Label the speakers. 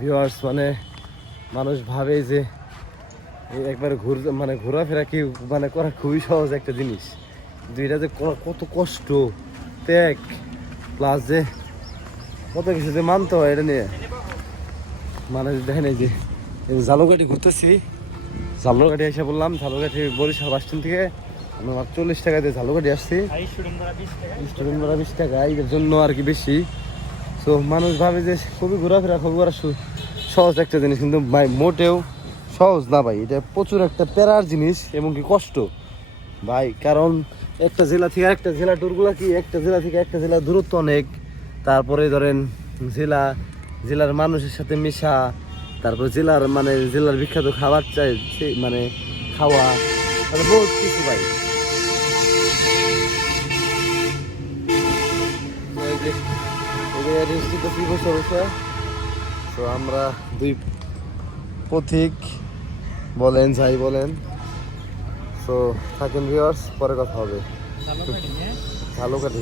Speaker 1: Viewers মানে মানুষ ভাবে যে একবার ঘুর মানে ঘোরাফেরা কি মানে করা খুবই সহজ একটা জিনিস। দুইটা যে করা কত কষ্ট ত্যাগ প্লাস যে কত কিছু যে মানতে হয় এটা নিয়ে। মানে দেখেন এই যে যে জালুঘাটি ঘুরতেছি। জালুঘাটি এসে বললাম জালুঘাটি বরিশাল বাস স্ট্যান্ড থেকে আমি চল্লিশ টাকা দিয়ে জালুঘাটি আসছি। স্টুডেন্ট ভাড়া বিশ টাকা এদের জন্য আর কি বেশি। তো মানুষ ভাবে যে খুবই ঘোরাফেরা, খুবই করা সু- সহজ একটা জিনিস, কিন্তু ভাই, মোটেও সহজ না ভাই। এটা প্রচুর একটা প্যারার জিনিস, এবং কি কষ্ট। ভাই, কারণ একটা জেলা থেকে একটা জেলা ট্যুরগুলো কি? একটা জেলা থেকে একটা জেলার দূরত্ব অনেক। তারপরে ধরেন জেলা, জেলার মানুষের সাথে মেশা, তারপর জেলার মানে জেলার বিখ্যাত খাবার চাই মানে খাওয়া বহুত কিছু ভাই। রেজিস্ট্রিতে কি বসে বসে তো আমরা দুই পথিক বলেন যাই বলেন। তো থাকেন ভিউয়ার্স পরে কথা হবে। ভালো কাটি।